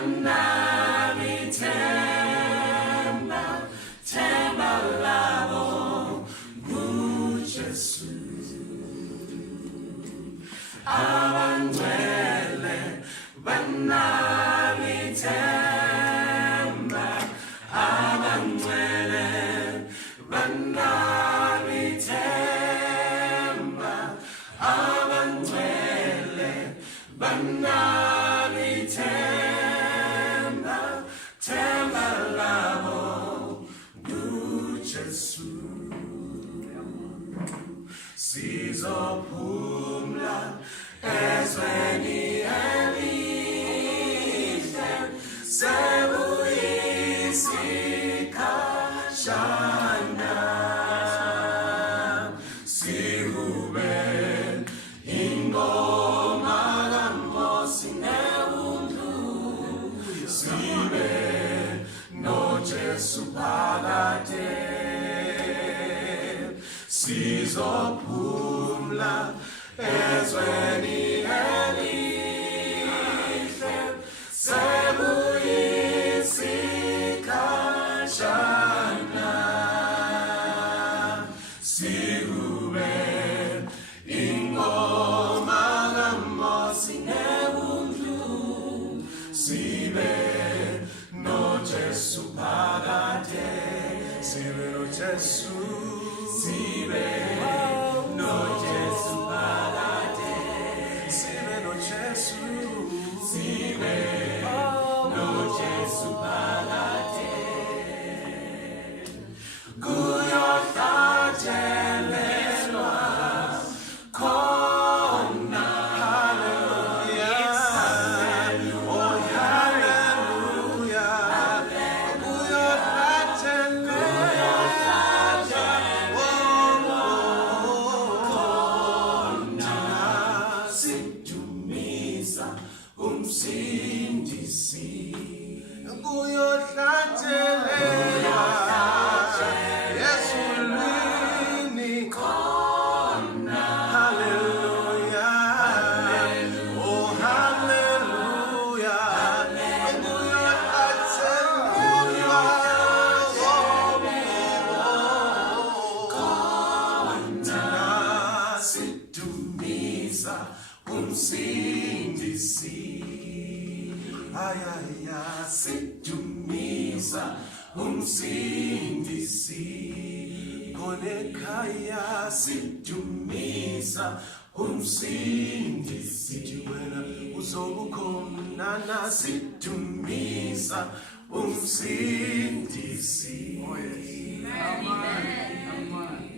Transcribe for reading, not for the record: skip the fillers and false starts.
banalithemba, themba labo nguJesu. Abangcwele banalithemba, abangcwele banalithemba, abangcwele banalithemba, themba labo nguJesu. Sizophumla ezweni elihle, sekuyisikhashana. Sihube ingoma kaNkosi neWundlu, sibe noJesu phakade. Sizophumla ezweni elihle, sekuyisikhashana. Sihube ingoma kaNkosi neWundlu, sibe noJesu phakade. Sibe noJesu, sibe noJesu phakade. Sibe noJesu, sibe noJesu phakade. Kuyohlatshelelwa khona. Hallelujah, oh hallelujah. Sidumisa umsindisi, kuyohlatshelelwa Yesulwini khona. Hallelujah, oh hallelujah. Kuyohlatshelelwa khona. Sidumisa umsindisi, ayaya, sidumisa umsindisi. Khonekhaya sidumisa umsindisi. Wena uzobukhonana, sidumisa umsindisi. Amen.